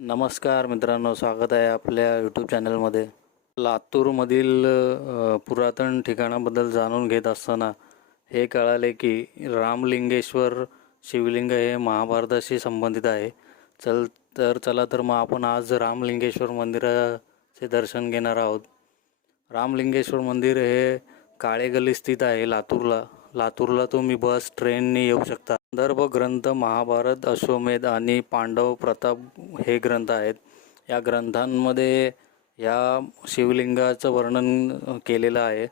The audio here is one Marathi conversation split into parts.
नमस्कार मित्रांनो, स्वागत आहे आपल्या यूट्यूब चॅनलमध्ये. लातूरमधील पुरातन ठिकाणाबद्दल जाणून घेत असताना हे कळाले की रामलिंगेश्वर शिवलिंग हे महाभारताशी संबंधित आहे. चला तर मग आपण आज रामलिंगेश्वर मंदिराचे दर्शन घेणार आहोत. रामलिंगेश्वर मंदिर हे काळेगल्ली स्थित आहे लातूरला तुम्ही बस ट्रेनने येऊ शकता. संदर्भ ग्रंथ महाभारत, अश्वमेध आणि पांडव प्रताप हे ग्रंथ आहेत. या ग्रंथांमध्ये या शिवलिंगाचं वर्णन केलेलं आहे.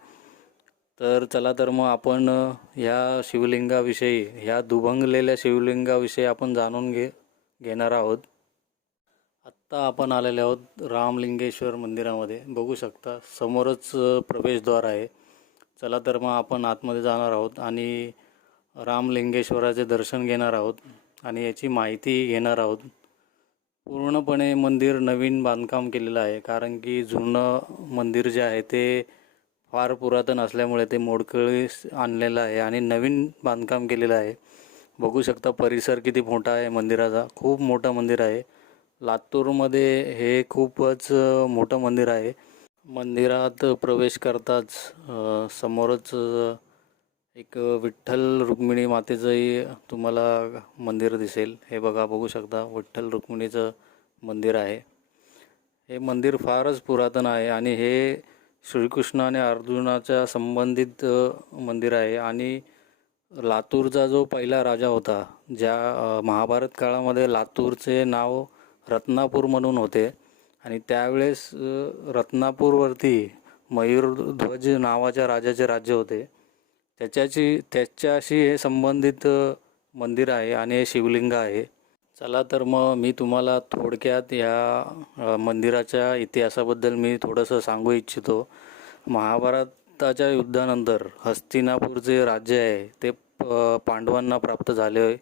तर चला तर मग आपण ह्या शिवलिंगाविषयी, ह्या दुभंगलेल्या शिवलिंगाविषयी आपण जाणून घेणार आहोत. आत्ता आपण आलेले आहोत रामलिंगेश्वर मंदिरामध्ये. बघू शकता समोरच प्रवेशद्वार आहे. चला तर मग आपण आतमध्ये जाणार आहोत आणि रामलिंगेश्वराचे दर्शन घेणार आहोत आणि याची माहिती घेणार आहोत. पूर्णपणे मंदिर नवीन बांधकाम केलेलं आहे, कारण की जुनं मंदिर जे आहे ते फार पुरातन असल्यामुळे ते मोडकळीस आणलेलं आहे आणि नवीन बांधकाम केलेलं आहे. बघू शकता परिसर किती मोठा आहे मंदिराचा. खूप मोठं मंदिर आहे. लातूरमध्ये हे खूपच मोठं मंदिर आहे. मंदिरात प्रवेश करताच समोरच एक विठ्ठल रुक्मिणी मातेचंही तुम्हाला मंदिर दिसेल. हे बघू शकता विठ्ठल रुक्मिणीचं मंदिर आहे. हे मंदिर फारच पुरातन आहे आणि हे श्रीकृष्ण आणि अर्जुनाच्या संबंधित मंदिर आहे. आणि लातूरचा जो पहिला राजा होता, ज्या महाभारत काळामध्ये लातूरचे नाव रत्नापूर म्हणून होते आणि त्यावेळेस रत्नापूरवरती मयूरध्वज नावाच्या राजाचे राज्य होते. त्याच्याशी हे संबंधित मंदिर आहे आणि हे शिवलिंग आहे. चला तर मग मी तुम्हाला थोडक्यात या मंदिराच्या इतिहासाबद्दल मी थोडंसं सांगू इच्छितो. महाभारताच्या युद्धानंतर हस्तिनापूरचे राज्य आहे ते पांडवांना प्राप्त झाले.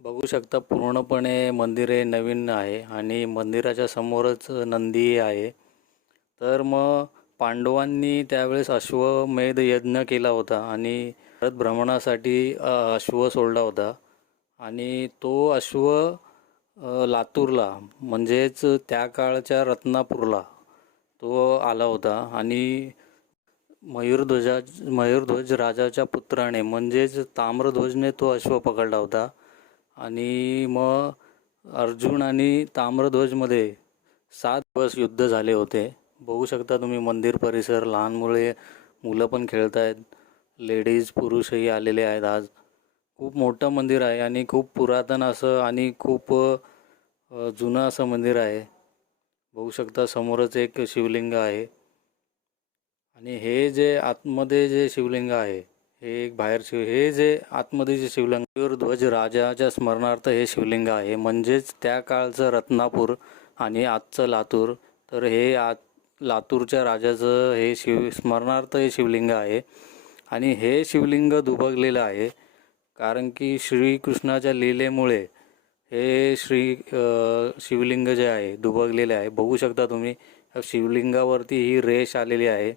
बघू शकता पूर्णपणे मंदिर हे नवीन आहे आणि मंदिराच्या समोरच नंदी आहे. तर मग पांडवांनी त्यावेळेस अश्वमेध यज्ञ केला होता आणि परत भ्रमणासाठी अश्व सोडला होता आणि तो अश्व लातूरला, म्हणजेच त्या काळच्या रत्नापूरला तो आला होता आणि मयूरध्वज राजाच्या पुत्राने म्हणजेच ताम्रध्वजने तो अश्व पकडला होता. आणि मग अर्जुन आणि ताम्रध्वजमध्ये 7 दिवस युद्ध झाले होते. बघू शकता तुम्ही मंदिर परिसर. लहान मुलं पण खेळत आहेत. लेडीज पुरुषही आलेले आहेत आज. खूप मोठं मंदिर आहे आणि खूप पुरातन असं आणि खूप जुनं असं मंदिर आहे. बघू शकता समोरच एक शिवलिंग आहे आणि हे जे आतमध्ये जे शिवलिंग आहे हे एक हे जे आतमध्ये जे शिवलिंग मयूरध्वज राजाच्या स्मरणार्थ हे शिवलिंग आहे. म्हणजेच त्या काळचं रत्नापूर आणि आजचं लातूर. तर हे लातूरच्या राजाचं हे स्मरणार्थ हे शिवलिंग आहे आणि हे शिवलिंग दुभगलेलं आहे, कारण की श्रीकृष्णाच्या लीलेमुळे हे शिवलिंग जे आहे दुभगलेले आहे. बघू शकता तुम्ही शिवलिंगावरती ही रेष आलेली आहे.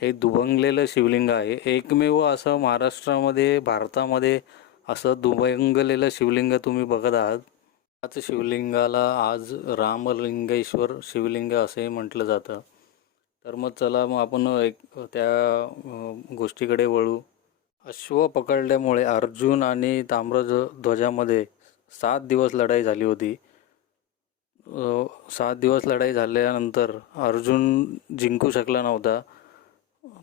हे दुभंगलेलं शिवलिंग आहे. एकमेव असं महाराष्ट्रामध्ये, भारतामध्ये असं दुभंगलेलं शिवलिंग तुम्ही बघत आहात. त्याच शिवलिंगाला आज रामलिंगेश्वर शिवलिंग असे म्हटलं जातं. तर मग चला मग आपण त्या गोष्टीकडे वळू. अश्व पकडल्यामुळे अर्जुन आणि ताम्रध्वजामध्ये 7 दिवस लढाई झाली होती. 7 दिवस लढाई झाल्यानंतर अर्जुन जिंकू शकला नव्हता.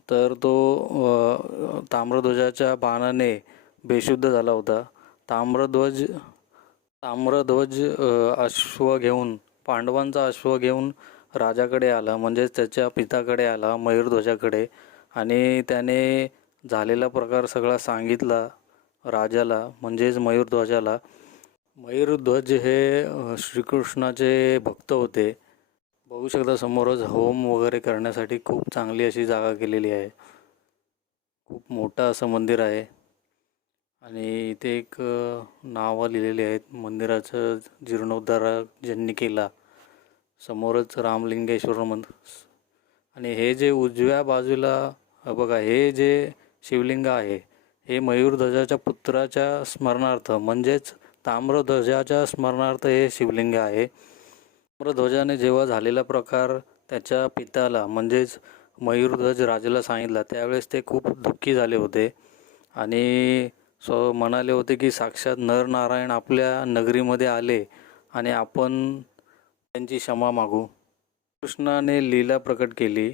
तर तो ताम्रध्वजाच्या बाणाने बेशुद्ध झाला होता. ताम्रध्वज अश्व घेऊन, पांडवांचा अश्व घेऊन राजाकडे आला, म्हणजेच त्याच्या पिताकडे आला, मयूरध्वजाकडे. आणि त्याने झालेला प्रकार सगळा सांगितला राजाला, म्हणजेच मयूरध्वजाला. मयूरध्वज हे श्रीकृष्णाचे भक्त होते. बघू शकता समोरच होम वगैरे करण्यासाठी खूप चांगली अशी जागा केलेली आहे. खूप मोठं असं मंदिर आहे आणि इथे एक नावं लिहिलेली आहेत. मंदिराचं जीर्णोद्धार ज्यांनी केला, समोरच रामलिंगेश्वर मंदिर. आणि हे जे उजव्या बाजूला बघा, हे जे शिवलिंग आहे हे मयूरध्वजाच्या पुत्राच्या स्मरणार्थ, म्हणजेच ताम्रध्वजाच्या स्मरणार्थ हे शिवलिंग आहे. ताम्रध्वजाने जेव्हा झालेला प्रकार त्याच्या पित्याला म्हणजेच मयूरध्वज राजाला सांगितला, त्यावेळेस ते खूप दुःखी झाले होते आणि म्हणाले होते की साक्षात नरनारायण आपल्या नगरीमध्ये आले आणि आपण त्यांची क्षमा मागू. कृष्णाने लीला प्रकट केली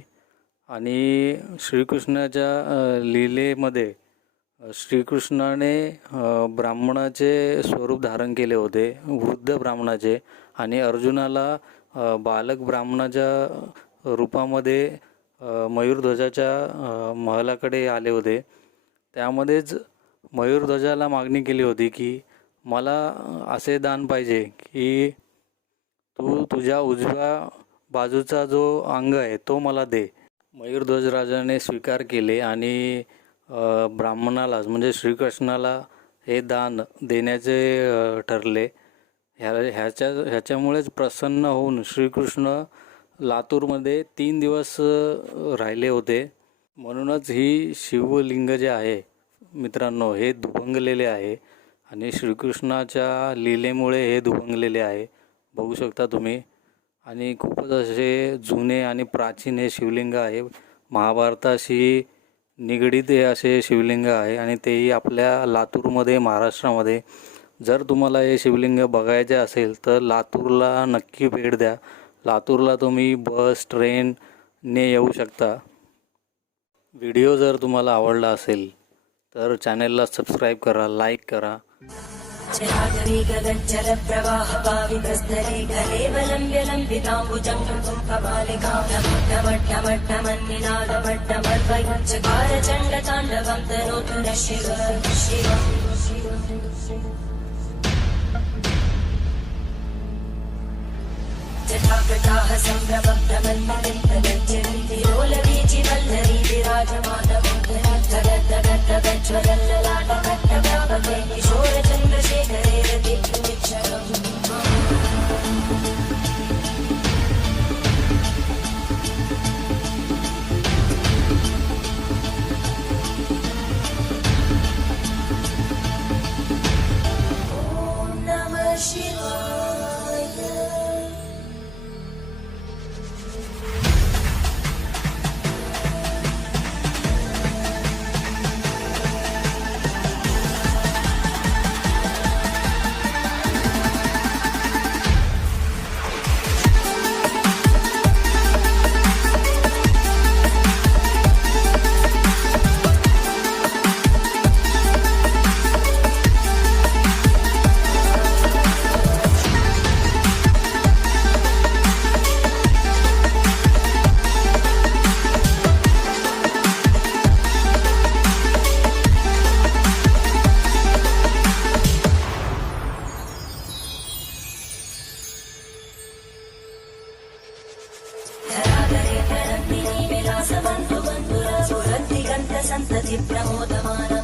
आणि श्रीकृष्णाच्या लीलेमध्ये श्रीकृष्णाने ब्राह्मणाचे स्वरूप धारण केले होते, वृद्ध ब्राह्मणाचे, आणि अर्जुनाला बालक ब्राह्मणाच्या रूपामध्ये मयूरध्वजाच्या महलाकडे आले होते. त्यामध्येच मयूरध्वजाला मागणी केली होती की मला असे दान पाहिजे की तू तुझ्या उजव्या बाजूचा जो अंग आहे तो मला दे. मयूरध्वज राजाने स्वीकार केले आणि ब्राह्मणालाच म्हणजे श्रीकृष्णाला हे दान देण्याचे ठरले. ह्याच्यामुळेच प्रसन्न होऊन श्रीकृष्ण लातूरमध्ये 3 दिवस राहिले होते. म्हणूनच ही शिवलिंग जे आहे मित्रांनो हे दुभंगलेले आहे आणि श्रीकृष्णाच्या लीलेमुळे हे दुभंगलेले आहे, बघू शकता तुम्ही. आणि खूपच असे जुने आणि प्राचीन हे शिवलिंग आहे, महाभारताशी निगडीत हे असे शिवलिंग आहे आणि तेही आपल्या लातूरमध्ये महाराष्ट्रामध्ये. जर तुम्हाला हे शिवलिंग बघायचे असेल तर लातूरला नक्की भेट द्या. लातूरला तुम्ही बस ट्रेनने येऊ शकता. व्हिडिओ जर तुम्हाला आवडला असेल तर चॅनलला सबस्क्राईब करा, लाईक करा. जटाकटाः सम्भ्रमभ्रमन्मलिन्दगच्छन्ति लोलवीचि वल्लरी विराजमानमङ्गलद्धगद्धगद्धगद्धगज्ज्वलल्ललाटकट्टव्यापके किशोरचन्द्रशेखरे रतिमिच्छरम्. ॐ नमः शिवाय. धराधरे धरन्ति विलासबन्धु बन्धुरा स्फुरन्ति गन्धसन्तति प्रमोदमाना